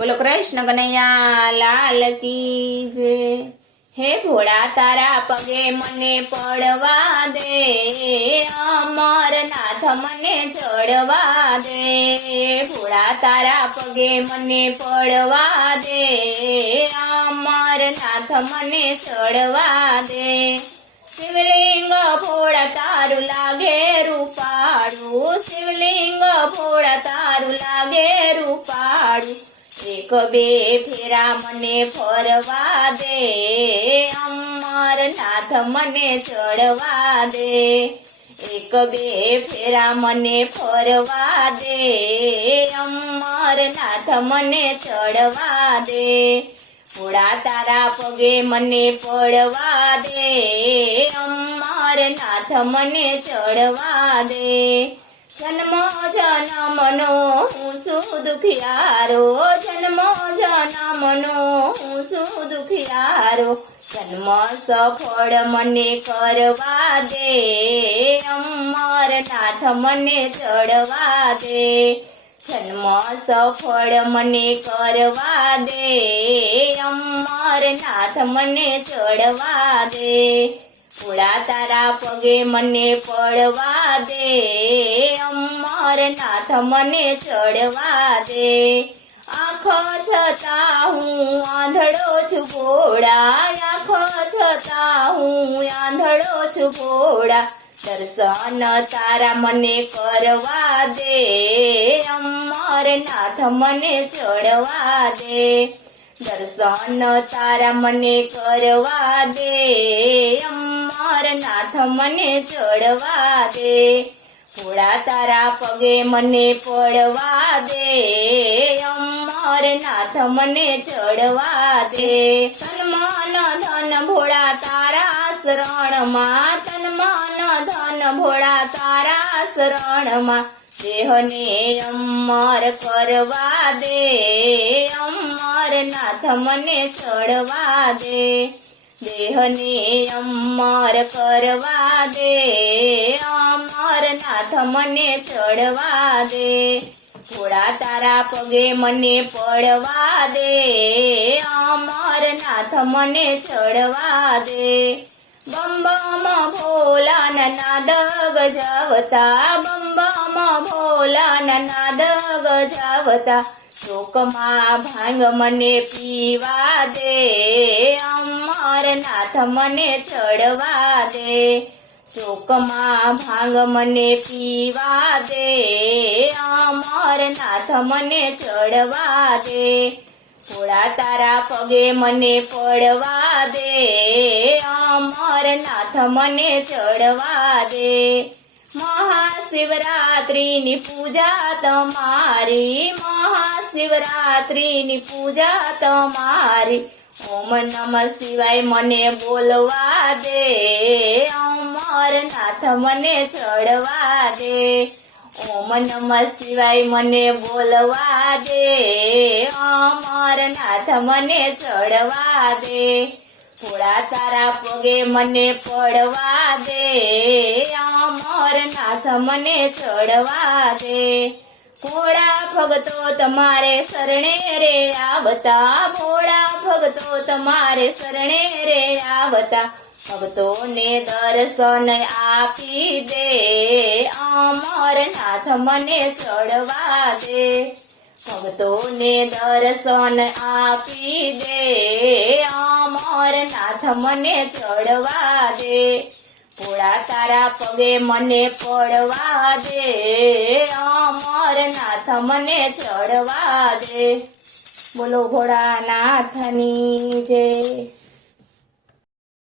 બોલો કૃષ્ણ કનૈયા લાલ કી જે હે ભોળા તારા પગે મને પડવા દે, અમરનાથ મને ચડવા દે, ભોળા તારા પગે મને પડવા દે, અમરનાથ મને ચડવા દે. શિવલિંગ ભોળા તારું લાગે રૂપાળું, શિવલિંગ ભોળા તારું લાગે રૂપાળું એક બે ફેરા મને ફરવા દે અમરનાથ મને ચડવા દે એક બે ફેરા મને ફરવા દે અમરનાથ મને ચડવા દે ભોળા તારા પગે મને પડવા દે અમરનાથ મને ચડવા દે જન્મ જન્મનો હું શું દુખિયારો? જન્મ જન્મનો હું શું દુખિયારો? જન્મ સફળ મને કરવા દે, અમરનાથ મને ચડવા દે. જન્મ સફળ મને કરવા દે, અમરનાથ મને ચડવા દે. ભોળા તારા પગે મને પડવા દે, અમરનાથ મને ચડવા દે. આંખો છતાં હું આંધળો છું ભોળા, આંખો છતાં હું આંધળો છું ભોળા. દર્શન તારા મને કરવા દે, અમરનાથ મને ચડવા દે. દર્શન તારા મને કરવા દે અમરનાથ મને ચડવા દે ભોળા તારા પગે મને પડવા દે અમરનાથ મને ચડવા દે સન્માન ધન ભોળા તારા શરણમાં સન્માન ધન ભોળા તારા શરણમાં દેહને અમર કરવા દે અમરનાથ મને ચડવા દે દેહને અમર કરવા દે અમરનાથ મને ચડવા દે ભોળા તારા પગે મને પડવા દે અમરનાથ મને ચડવા દે બમ બમ ભોલાના નાદ ગજાવતા બમ બમ ભોલાના નાદ ગજાવતા શોકમાં ભાંગ મને પીવા દે અમરનાથ મને ચડવા દે શોકમાં ભાંગ મને પીવા દે અમરનાથ મને ચડવા દે ભોળા તારા પગે મને પડવા દે અમરનાથ મને ચડવા દે મહાશિવરાત્રિની પૂજા તમારી મહાશિવરાત્રિની પૂજા તમારી ઓમ નમ શિવાય મને બોલવા દે અમરનાથ મને ચડવા દે ઓમ નમ શિવાય મને બોલવા દે, અમરનાથ મને ચડવા દે. થોડા તારા પગે મને પડવા દે, અમરનાથ મને ચડવા દે. ભોળા ભગતો તમારે શરણે રે આવતા, ભોળા ભગતો તમારે શરણે રે આવતા. ભક્તોને દર્શન આપી દે. અમરનાથ મને ચડવા દે. ભક્તોને દર્શન આપી દે. અમરનાથ મને ચડવા દે. ભોળા તારા પગે મને પડવા દે. અમરનાથ મને ચડવા દે. બોલો ભોળાનાથની જય.